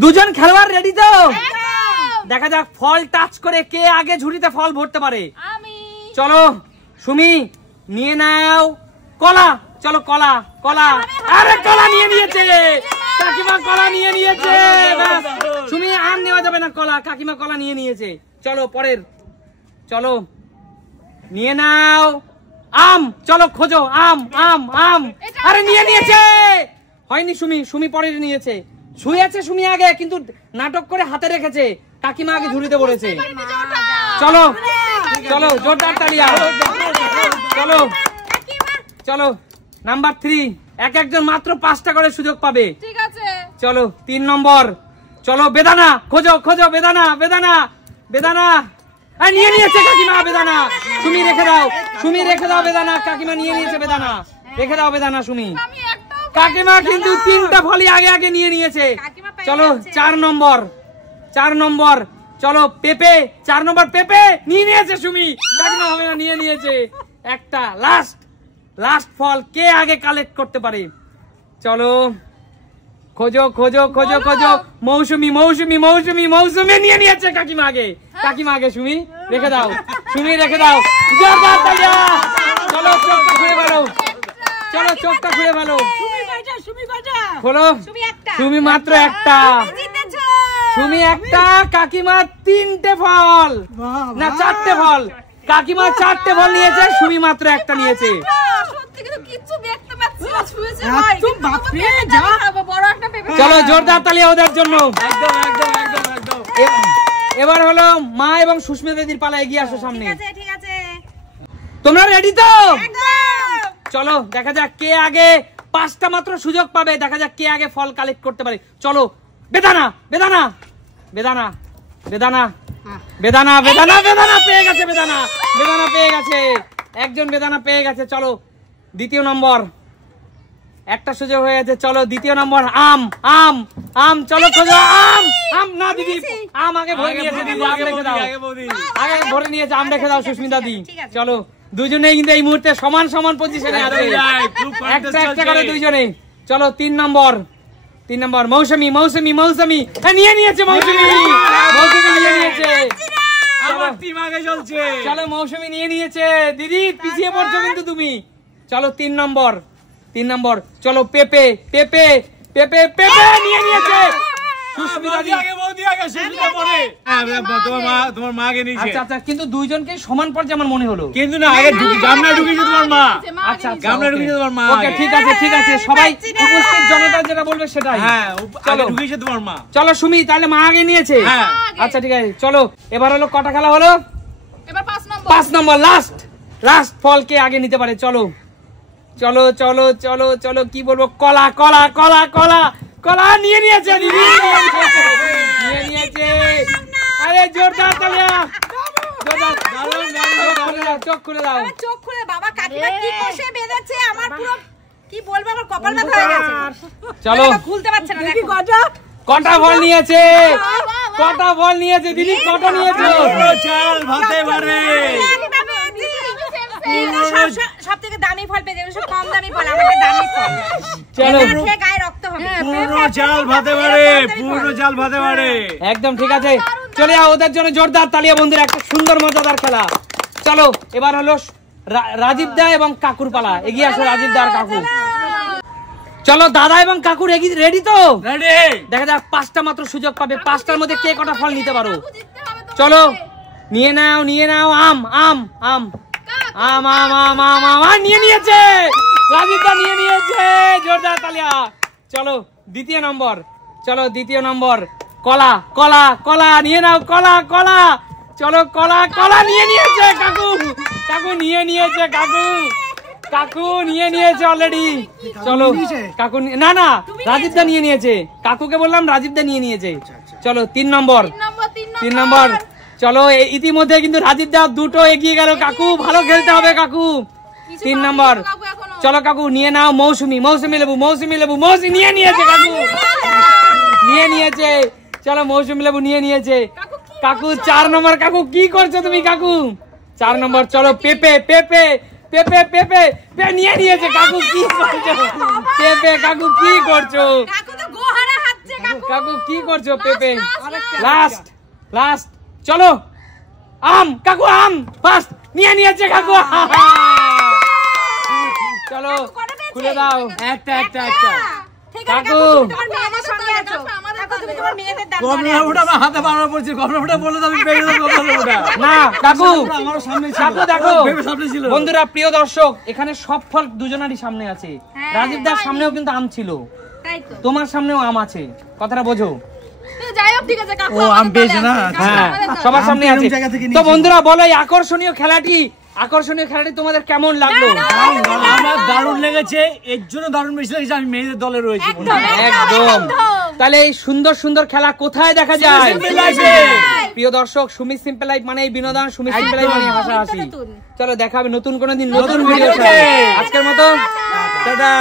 দুজন খেলোয়াড় রেডি তো? দেখা যাক ফল টাচ করে কে আগে ঝুড়িতে ফল ভরতে পারে। চলো সুমি নিয়ে নাও কলা। চলো কলা কলা, আরে কলা নিয়ে নিয়েছে কাকিমা, কলা নিয়ে নিয়েছে। সুমি আর নেওয়া যাবে না কলা, কাকিমা কলা নিয়ে নিয়েছে। চলো পরের, চলো নিয়ে নাও আম। চলো খোঁজো আম আম আম, আরে নিয়ে নিয়েছে। হয়নি সুমি, সুমি পরের নিয়েছে। শুয়েছে সুমি আগে, কিন্তু নাটক করে হাতে রেখেছে, কাকিমা আগে ঝুড়িতে পড়েছে। চলো চলো জোরদার তালিয়া। চলো চলো নাম্বার 3, একজন মাত্র 5টা করে সুযোগ পাবে। ঠিক আছে চলো 3 নম্বর। চলো বেদানা খোঁজো খোঁজো, বেদানা বেদানা বেদানা, নিয়ে নিয়েছে কাকিমা বেদানা। সুমি রেখে দাও, সুমি রেখে দাও বেদানা, কাকিমা নিয়ে নিয়েছে বেদানা, রেখে দাও বেদানা সুমি। কাকিমা কিন্তু 3টা ফলই আগে আগে নিয়ে নিয়েছে। চলো 4 নম্বর, 4 নম্বর। চলো পেঁপে, 4 নম্বর পেঁপে নিয়ে নিয়েছে সুমি, কাকিমা হবে না, নিয়ে নিয়েছে একটা। লাস্ট লাস্ট ফল কে আগে কালেক্ট করতে পারে? চলো খোঁজো খোঁজো খোঁজো খোঁজো, মৌসুমি মৌসুমি মৌসুমি মৌসুমি নিয়ে নিয়েছে কাকিমা আগে, কাকিমা আগে। সুমি রেখে দাও, সুমি রেখে দাও। চলো চোখটা খুলে ফেলো, চলো চোখটা খুলে ফেলো, খোলো। সুমি মাত্র একটা, সুমি একটা, কাকিমা 3টে ফল না 4টে ফল। কাকিমা 4টে ফল নিয়েছে, সুমি মাত্র একটা নিয়েছে। চলো জোরদার তালি ওদের জন্য। এবার হলো মা এবং সুস্মিতা দিদির পালা, এগিয়ে আসো সামনে। তোমরা রেডি তো? চলো দেখা যাক কে আগে, 5টা মাত্র সুযোগ পাবে, দেখা যাক কে আগে ফল কালেক্ট করতে পারে। চলো বেদানা বেদানা বেদানা বেদানা বেদানা বেদানা বেদানা পেয়ে গেছে, বেদানা বেদানা পেয়ে গেছে, একজন বেদানা পেয়ে গেছে। চলো 2য় নম্বর, একটা সুযোগ হয়ে গেছে। চলো 2য় নম্বর আম আম আম, চলো খোঁজো আম আম। না দিদি আম আগে ভরে নিয়েছে, দিদি আগে রেখে দাও, আগে ভরে নিয়েছে, আম রেখে দাও সুস্মিতা দি। চলো দুজনেই কিন্তু এই মুহূর্তে সমান সমান পজিশনে আছে, একটা একটা করে দুইজনে। চলো 3 নম্বর, 3 নম্বর মৌসুমি মৌসুমি মৌসুমি নিয়ে নিয়েছে, মৌসুমি মৌসুমি নিয়ে নিয়েছে। চলো মৌসুমি নিয়ে নিয়েছে, দিদি পিছিয়ে পড়ছো কিন্তু তুমি। চলো 3 নম্বর, 3 নম্বর। চলো পেঁপে পেঁপে পেঁপে পেঁপে নিয়ে নিয়েছে আচ্ছা আচ্ছা, কিন্তু দুইজনকে সমান পর্যায়ে আমার মনে হলো, কিন্তু না আগে গামলা ঢুকিয়েছে তোমার মা। আচ্ছা গামলা ঢুকিয়েছে তোমার মা। ওকে ঠিক আছে ঠিক আছে, সবাই উপস্থিত জনতা যেটা বলবে সেটাই। হ্যাঁ চলো ঢুকিয়েছে তোমার মা। চলো সুমি তাহলে মা আগে নিয়েছে। আচ্ছা ঠিক আছে, চলো এবার হলো কটা খেলা হলো? এবার 5 নম্বর, 5 নম্বর লাস্ট, লাস্ট ফল কে আগে নিতে পারে? চলো চলো চলো চলো চলো, কি বলবো, কলা কলা কলা কলা কলা নিয়ে নিয়েছে, দিদি নিয়ে নিয়েছে। আরে জোরদার তালিয়া, জোরদার। চোখ খুলে দাও, চোখ খুলে। বাবা কাকিমা কি কষে বেঁধেছে, আমার পুরো কি বলবো, আমার কপাল ব্যথা হয়ে গেছে। চলো খুলতে পারছে না, দেখো কটা ফল নিয়েছে, কটা ফল নিয়েছে দিদি, কটা নিয়েছে? চাল ভাতে বাড়ে, সব থেকে দামি ফল পেয়ে যাবে, কম দামি ফল, আমাকে দামি ফল। চলো খেয়ে গায়ে রক্ত হবে, পুরো চাল ভাতে বাড়ে, পুরো চাল ভাতে বাড়ে। একদম ঠিক আছে, চলে যাও ওদের জন্য জোরদার তালিয়া বন্ধুরা, একটা সুন্দর মজাদার খেলা। চলো এবার হলো রাজীব দা এবং কাকুর পালা, এগিয়ে আসো রাজীব দা আর কাকু। চলো দাদা এবং কাকুর রেডি তো? রেডি। দেখা যাক 5টা মাত্র সুযোগ পাবে, 5টার মধ্যে কে কটা ফল নিতে পারো? চলো নিয়ে নাও নিয়ে নাও আম আম আম আম আম আম আম আম, নিয়ে নিয়েছে রাজীব দা, নিয়ে নিয়েছে, জোরদার তালিয়া। চলো 2য় নম্বর, চলো 2য় নম্বর কলা কলা কলা নিয়ে নাও, কলা কলা। চলো কলা কলা নিয়ে নিয়েছে কাকু, কাকু নিয়ে নিয়েছে, কাকু কাকু নিয়ে নিয়েছে অলরেডি। চলো কাকু, না না রাজীব দা নিয়ে নিয়েছে, কাকুকে বললাম রাজীব দা নিয়ে নিয়েছে। চলো 3 নম্বর, 3 নম্বর। চলো ইতিমধ্যে কিন্তু রাজীব দা 2টো এগিয়ে গেল, কাকু ভালো খেলতে হবে কাকু। 3 নম্বর, চলো কাকু নিয়ে নাও মৌসুমি মৌসুমি লেবু মৌসুমি লেবু, মৌসুমি নিয়ে নিয়েছে কাকু, নিয়ে নিয়েছে। চলো মৌসুমি লেবু নিয়ে নিয়েছে কাকু। 4 নম্বর, কাকু কি করছো তুমি কাকু? 4 নম্বর। চলো পেঁপে পেঁপে পেঁপে পেঁপে নিয়ে নিয়েছে কাকু, কি করছো পেঁপে, কাকু কি করছো? নিচ্ছে কাকু। কাকু কি করছো পেপে? লাস্ট লাস্ট চলো আম কাকু আম ফার্স্ট নিয়ে নিয়েছে কাকু। চলো খুলে দাও। একটা একটা একটা ঠিক আছে কাকু। কাকু, তুমি তোমার মেয়েদের সঙ্গে আছো। কাকু, তুমি তোমার মেয়েদের দান করে কমলাটা আমার হাতে বাড়া পড়ছে, কমলাটা বললে তো আমি পেয়ে গেলাম কমলাটা। না কাকু আমারও সামনে ছিল। কাকু দেখো ভেবে সামনে ছিল। বন্ধুরা প্রিয় দর্শক এখানে সব ফল দুজনারই সামনে আছে। হ্যাঁ। রাজীব দার সামনেও কিন্তু আম ছিল, তাই তো। তোমার সামনেও আম আছে, কথাটা বোঝো। তো যাই হোক, ঠিক আছে কাকু, ও, আম আমাদের পেয়েছে দলে না? আছে। হ্যাঁ আমাদের দলে। সবার সামনে আম আছে। এরকম জায়গা থেকে তো নিয়েছি। বন্ধুরা বলো এই আকর্ষণীয় খেলাটি তোমাদের কেমন লাগলো? আমার দারুণ লেগেছে, এর জন্য দারুণ বেশি লেগেছে আমি মেয়েদের দলে রয়েছি। একদম, একদম। তাহলে এই সুন্দর সুন্দর খেলা কোথায় দেখা যায়? সিম্পল লাইফে। প্রিয় দর্শক সুমি সিম্পল লাইফ মানে বিনোদন, সুমি সিম্পল লাইফ মানে হাসাহাসি। নতুন। চলো দেখা হবে নতুন কোনো দিন নতুন নতুন ভিডিও। ভিডিওতে। আজকের মতো টাটা।